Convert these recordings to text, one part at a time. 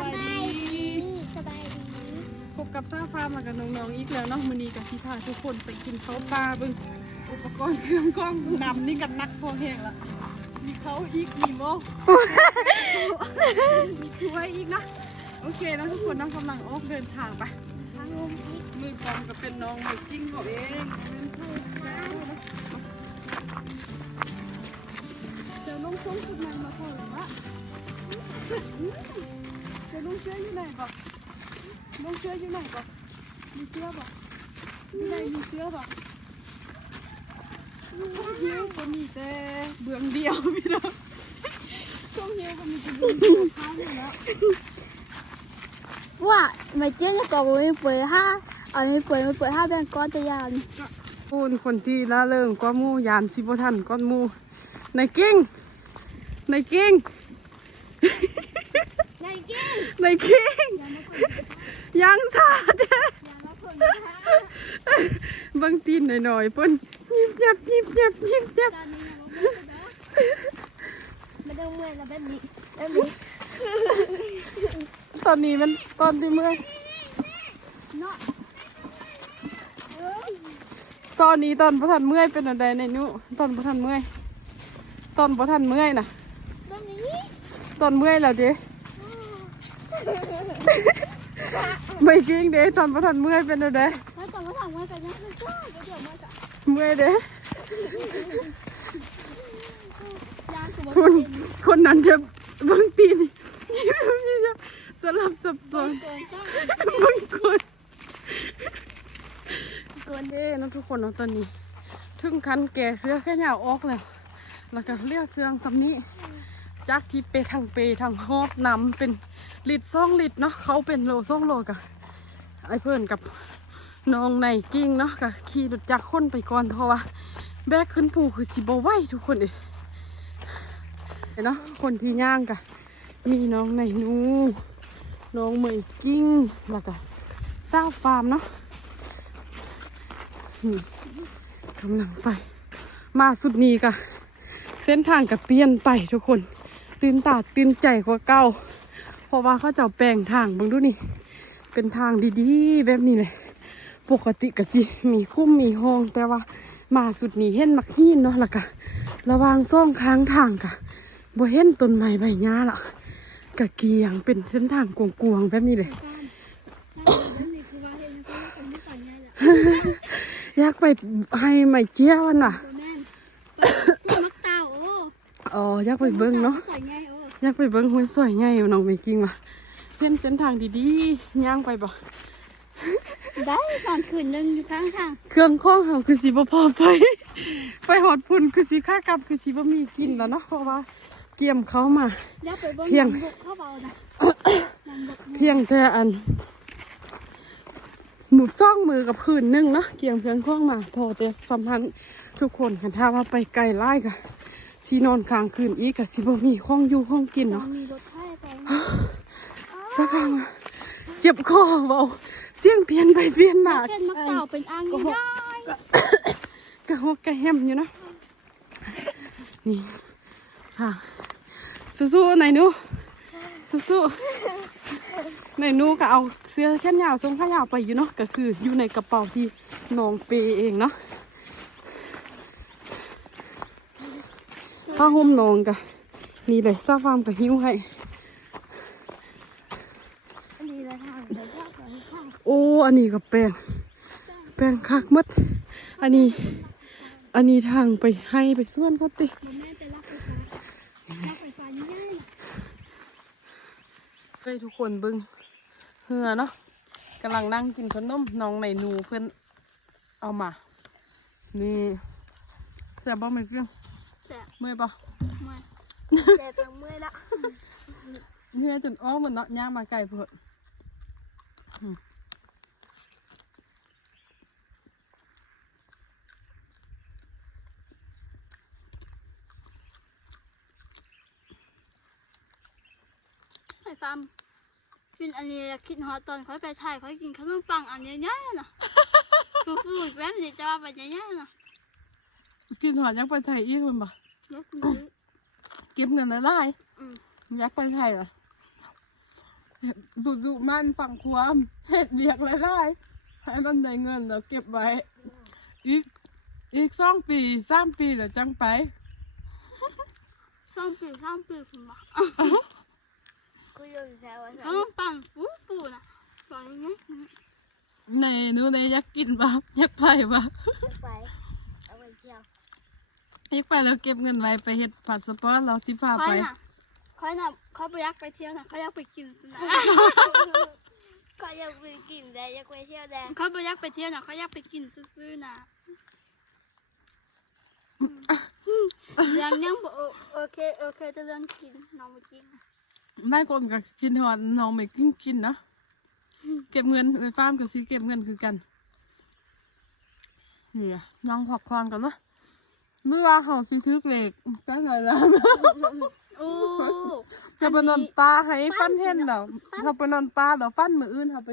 สบายดีสบายดีพบกับซ่าฟาร์มกับน้องๆอีกแล้วเนาะมื้อนี้กับพี่พาทุกคนไปกินข้าวปลาเบิ่งอุปกรณ์เครื่องกล้องนำนี่กันนักพอแห้งละมีเขาอีกมีหม้อมีถ้วยอีกนะโอเคแล้วทุกคนน้องกำลังออกเดินทางไปมือกลองก็เป็นน้องมือจิ้งเขาเองเจอน้องส้มคุณนันมาพอหรือวะ จอน้องเชื่ออยู่ไหนบอกน้องเชื่ออยู่ไหนบอกมีเชื่อบอกอยู่ไหนมีเชื่อบอกช่องเฮียวก็มีแต่เบื้องเดียวพี่น้องช่องเฮียวก็มีแต่เบื้องเดียวข้างอยู่แล้วว่าไม่เจ๊จะกอบไม่เปิดห้าเอาไม่เปิดไม่เปิดห้าแบงก้อนจะยานพูนคนที่ละเริงกว่าหมู่ยานสิบทันก้อนหมู่ในกิ้งในกิ้งนายเจ๊ ในกิ้งยังสาดเด้ออย่ามาผลนะบางตีนหน่อยๆเปิ้นยิบยับยิบยับยิบยับตอนนี้ไม่ต้องเมื่อยแล้วแบบนี้แบบนี้ตอนนี้มันตอนที่เมื่อยเนาะตอนนี้ตอนประทันเมื่อยเป็นอะไรในนู้ตอนประทันเมื่อย ตอนประทันเมื่อยน่ะแบบนี้ตอนเมื่อยแล้วเด้ ไม่กิ้งเด้ตอนประทันเมื่อยเป็นอะไรแล้วตอนมาถามว่ากันยังไม่กล้าเดี๋ยวมาจะเมื่อยเด้ยานสมมติคนคนนั้นจะบางตีนสลับสับสนเกินจ้าบางคนตัวเด้นะทุกคนเนาะตอนนี้ ถึงคันแก่เสื้อแค่ยาวออกแล้วแล้วก็เรียกเครื่องจำนี้ จากที่เปทางเปทางฮอดนำเป็นลิตรซ่องลิตรเนาะเขาเป็นโลซ่องโลกะไอเพื่อนกับน้องในกิ้งเนาะกับขี่รถจักรคนไปก่อนเพราะว่า แบกขึ้นภูคือสิบไหวทุกคนเอยเนาะคนที่ย่างกะมีน้องในนูน้องเหมยกิ้งแล้วก็ซาฟาร์มเนาะกำลังไป มาสุดนี้กะเส้นทางกับเปลี่ยนไปทุกคน ตื่นตาตื่นใจกว่าเก่าเพราะว่าเขาเจ้าแปลงทางบังดูนี่ เป็นทางดีๆ แบบนี้เลยปกติก็สิมีคุ้มมีห้องแต่ว่ามาสุดนี้เห็นมักหินเนาะล้วก็ระวางซ่องค้างทางกะบ่เห็นต้นไม้ใบหญ้าละกะเกียงเป็นเส้นทางกวงๆแบบนี้เลยอยากไปให้ไม้เจี้ยวันน่ะ โดแม่นซื้อมักเต่าโอ้ อ๋ออยากไปเบิ้งเนาะใส่ไงโอ้อยากไปเบิ้งห้วยสวยใหญ่น้องไม่กิ้งว่ะเพี้ยนเส้นทางดีๆย่างไปบ่ได้ตอนคืนนึงอยู่ข้างทางเครื่องข้องเขาคือสิบ่พอไป ไปหอดพุ่นคือสิค่ากลับคือสิบ่มีกินแล้วเนาะเพราะว่าเกี่ยมเขามาอย่าไปเบิ่งเพียงหนับุกเข้าเบานะหนังบุกเพียงแต่อันหมุดซ่องมือกับพื้นหนึงเนาะเกี่ยมเครื่องข้องมาพอจะสัมพันธ์ทุกคนกันถ้าว่าไปไกลไล่กะ สินอนค้างคืนอีกกะสิบ่มีห้องอยู่ห้องกินตอเนาะนมีรถไฟไปสักพักมาเจ็บคอเบาเสียงเพี้ยนไปเพี้ยนมาเป็นมักเต่าเป็นอ่างใหญ่กะฮกกะแฮมอยู่เนาะนี่ค่ะสู้ๆไหนหนูสู้ๆไหนหนูก็เอาเสื้อแขนยาวทรงขายาวไปอยู่เนาะก็คืออยู่ในกระเป๋าที่น้องเปเองเนาะ ผ้าห่มน้องกะนี่เลยซาฟามกับหิ้วให้ๆดีเลยทางเดี๋ยวจะไปทางโอ้ อันนี้ก็แปลงแปลงคักหมัด อันนี้ อันนี้ทางไปให้ไปส่วนเขาติมันไม่เป็นรักไฟฟ้ารักไฟฟ้านี่ง่ายเฮ้ยทุกคนเบึงเหือเนาะกำลังนั่งกินขนมน้องในหนูเพื่อนเอามา นี่แซ่บบ้างไหมเพื่อนแต่ เมื่อยปะไม่แต่ทางเมื่อยละเหือจนอ้อมเหมือนเนาะย่างมาไก่เพื่อนอืมไฟฟ้ากินอันนี้คิดฮอตตอนเขาไปถ่ายเขากินขนมปังอันใหญ่ๆน่ะฟูๆอีกแบบนี้จะว่าไปใหญ่ๆน่ะกินหอดยังไปไทยอีกมัน ปะยกมือเก็บเงินได้ไล่อืมยักไปไทยเหรอดุดุมันฝั่งความเห็ดเบียกหลายๆให้มันได้เงินแล้วเก็บไว้ อีกอีกสองปีสามปีแล้วจังไปช่องปีช่องปีคุณมากูอยู่แถวขนมปังฟูฟูนะตอนนี้ในหนูในอยากกินบ่อยากไปบ่ไปเอาไปเที่ยว อยากไปแล้วเก็บเงินไว้ไปเฮ็ดพาสปอร์ตเราสิพาค่อไปยน่ะค่อยน่ะเขาไปยักไปเที่ยวน่ะเขาอยากไปกินสินะ ก็อยากไปกินได้อยากไปเที่ยวได้เขาไปยักไปเที่ยวน่ะเขาอยากไปกินซื่อๆน่ะยังยังบ่โอโอเคโอเคจะเรื่องกินน้องไปกินได้คนก็กินหอดน้องไม่กินกินเนาะเก็บเงินไปฟาร์มก็สิเก็บเงินคือกันนี่อะน้องพักผ่อนกันเนาะ เมื่อว่าเขาสิทึกเหล็กก็ไงล่ะโอ้จะไปนอนปลาให้ฟันเห็นเดาเขาไปนอนปลาเดาฟันมืออื่นเขาไป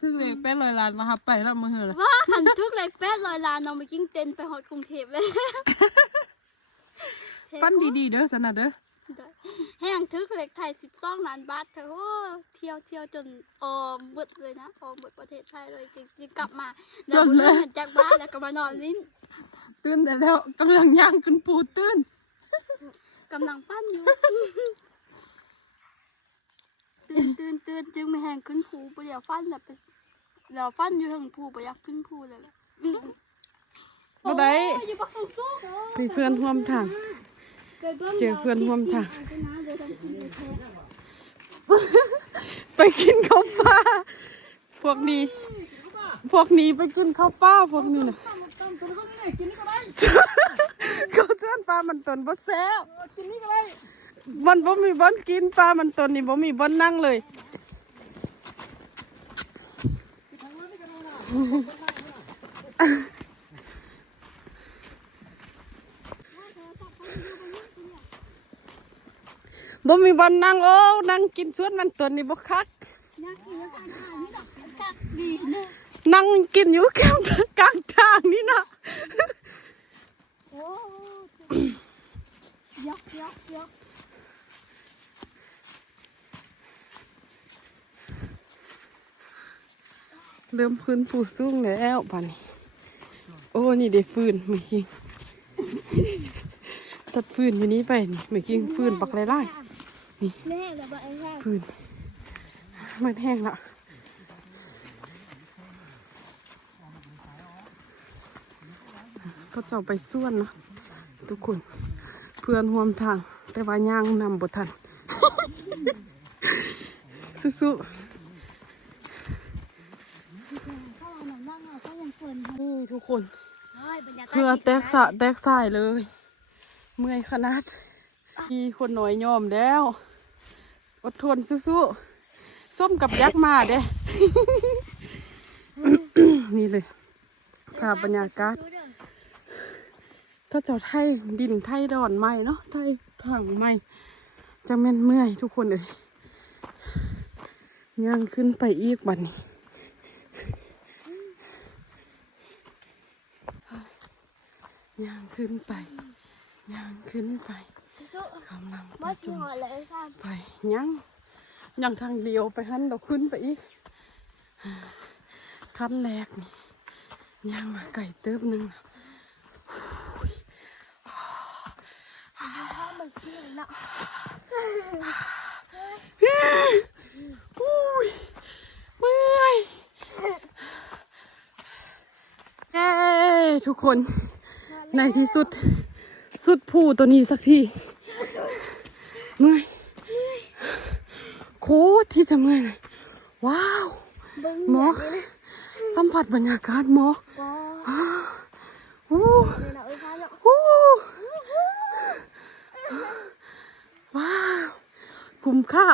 ทึกเหล็กเป็นลอยล้านนะครับไปแล้วมือเลยว่าหันทุกเล็กแปดร้อยล้านน้องไปกินเต็นไปฮอดกรุงเทพเลย ฟันดีๆเด้อสนะเด้อ แห้งทึกเล็กไทยสิบสองล้านบาทเธอโอ้เที่ยวเที่ยวจนออมเบิดเลยนะออมเบิดประเทศไทยเลยจึงกลับมาแล้วบุญหันจากบ้านแล้วก็มานอนลิ้นตื่นแต่แล้วกำลังย่างขึ้นปูตื่นกำลังปั้นอยู่ตื่นตื่นตื่นจึงไม่แห้งขึ้นภูไปเดี๋ยวฟันแล้วไปเดี๋ยวฟันอยู่ถึงภูไปอยากขึ้นภูเลยแหละอืมบ่ได้โอ้ยอย่าบักสู้สู้มีเพื่อนร่วมทาง เจอเพื่อนร่วมทาง ไปกินข้าวปลาพวกนี้ พวกนี้ไปกินข้าวปลาพวกนี้นะเขาเชิญปลามันตนบ่แซ่บมันบ่มีบ่นกินปลามันตนนี่บ่มีบ่นนั่งเลย บ่มีบอนนั่งโอ้นั่งกินสวนมันตนนี่บ่คักนั่งกินอยู่กลางกลางทางนี่นะยกยกยกเริ่มพื้นปูสูงแล้วป่านนี้ โอ้นี่ได้ฟื้นเมื่อกี้ตัดฟื้นอยู่นี้ไปนี่เมื่อกี้ฟื้นปักไล่ แม่กับไอ้แม่ๆฟืนมันแห้งละก็จะเอาไปส่วนเนาะทุกคน เพื่อนห่วมทาง แต่ว่าย่างนำบทัน สู้ๆเข้ามาหนังนั่งเอาก็ยังฝนนี่ทุกคนเฮ้ยบรรยากาศเพื่อแตกสะแตกสายเลย เมื่อยขนาดมีคนหน่อยยอมแล้ว อดทนสู้ๆส้มกับยักษ์มาเด้ นี่เลยภาพบรรยากาศก็เจ้าไทยดินไทยดอนไม้เนาะไทยทางไม้จะแม่นเมื่อยทุกคนเลยย่างขึ้นไปอีกบัดนี้ย่างขึ้นไปย่างขึ้นไป กำลังไปจนหัวเลยค่ะไปยังยังทางเดียวไปหันเราขึ้นไปอีกขั้นแรกนี่ย่างมาไก่เติบหนึ่งอุ้ยเมื่อยเย้ทุกคน ในที่สุด สุดผู้ตัวนี้สักที เมื่อยโคตรที่จะเมื่อยเลยว้าวเบิ้งหมอกสัมผัสบรรยากาศหมอกว้าโอ้เนี่ยนะเอ้ยค่ะเนาะโอ้ว้าวคุ้มค่า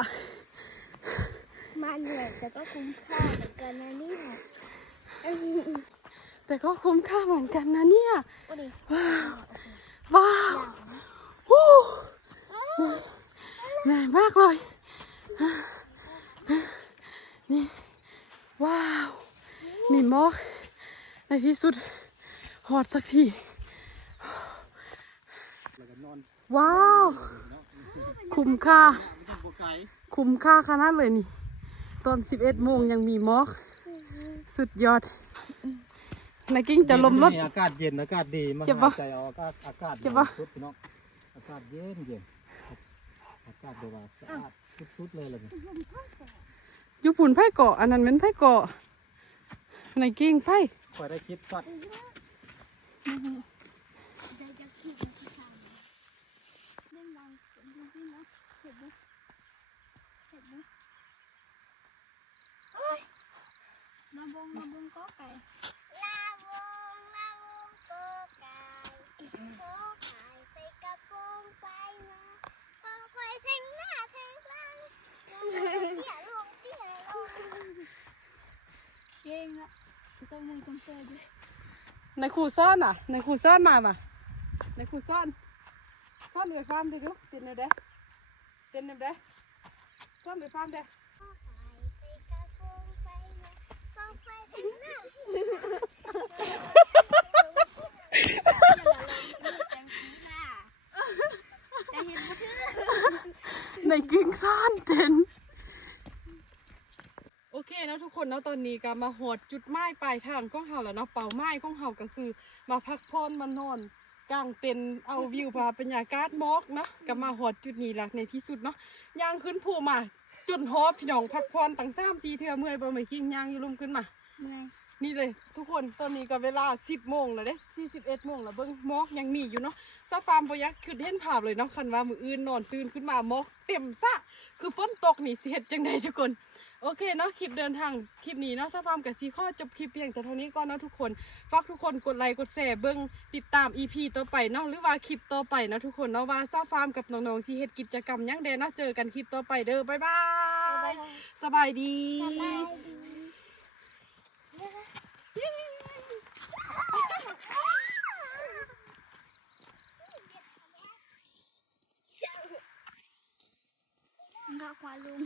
มาเหนื่อยแต่ก็คุ้มค่าเหมือนกันนะเนี่ยแต่ก็คุ้มค่าเหมือนกันนะเนี่ยโอ้ดิว้าวโอ้ เหนื่อยมากเลย นี่ ว้าว มีหมอก ในที่สุดหอดสักที ว้าว คุ้มค่า คุ้มค่าขนาดเลยนี่ ตอนสิบเอ็ดโมงยังมีหมอก สุดยอดนายกิ้งจะลมรถเย็นนี่อากาศเย็นอากาศดีมาเจ็บปะหายใจเอาอากาศอากาศเจ็บปะสุดพี่น้องอากาศเย็นเย็น อากาศเดี๋ยวว่าสะอาดสุดๆเลยเลยนี่อยู่ปุ่นไผ่เกาะ อันนั้นเป็นไผ่เกาะนายกิ้งไผ่คอยได้คลิปสัตว์ได้จะคิดว่าที่ทำเล่นดังเป็นจริงๆนะเห็นไหมเห็นไหมเอ้ยมาบงมาบงก็ไก่ ลาวงลาวงโกไก่โกไก่ใส่กระโปรงไปนะพอไฟแทงหน้าแทงหลังเสียลงเสียลง เก่งอะต้องมือต้องเจอด้วย ในขูดซ่อนอะในขูดซ่อนมาป่ะในขูดซ่อนซ่อนไปฟาร์มดิลูกเต็นเลยเด้เต็นเลยเด้ซ่อนไปฟาร์มเด้ พอไฟใส่กระโปรงไปนะพอไฟแทงหน้า ในกิ้งซ่อนเต้นโอเคนะทุกคนเนาะตอนนี้ก็มาหอดจุดไม้ปลายทางของเฮาแล้วเนาะเป่าไม้ของเฮาก็คือ มาพักผ่อนมานอนกลางเต็นเอาวิวพาบรรยากาศมอกเนาะก็มาหอดจุดนี้ละในที่สุดเนาะย่างขึ้นภูมาจนฮอบพี่น้องพักผ่อนตั้งสามสี่เทื่อเมื่อยบ่ไม่กิ้ย่างอยู่ลุมขึ้นมาเมื่อยนี่เลยทุกคนตอนนี้ก็เวลา 10โมงแล้วเด้41โมงแล้วเบิ่งมอกยังมีอยู่เนาะซาฟาร์มบ่อยักคือเห็นภาพเลยเนาะคันว่ามืออื่นนอนตื่นขึ้นมามอกเต็มซะคือฝนตกนี่สิเฮ็ดจังไดทุกคน โอเคเนาะคลิปเดินทางคลิปนี้เนาะสภาพกับซีข้อจบคลิปเพียงแต่เท่านี้ก่อนเนาะทุกคนฝากทุกคนกดไลค์กดแชร์เบิ้งติดตาม EP ต่อไปเนาะหรือว่าคลิปต่อไปเนาะทุกคนเนาะว่าซาฟาร์มกับน้องๆซีเฮ็ดกิจกรรมยังเดนเนาะเจอกันคลิปต่อไปเด้อบ๊ายบายสบายดีก็ควาลุง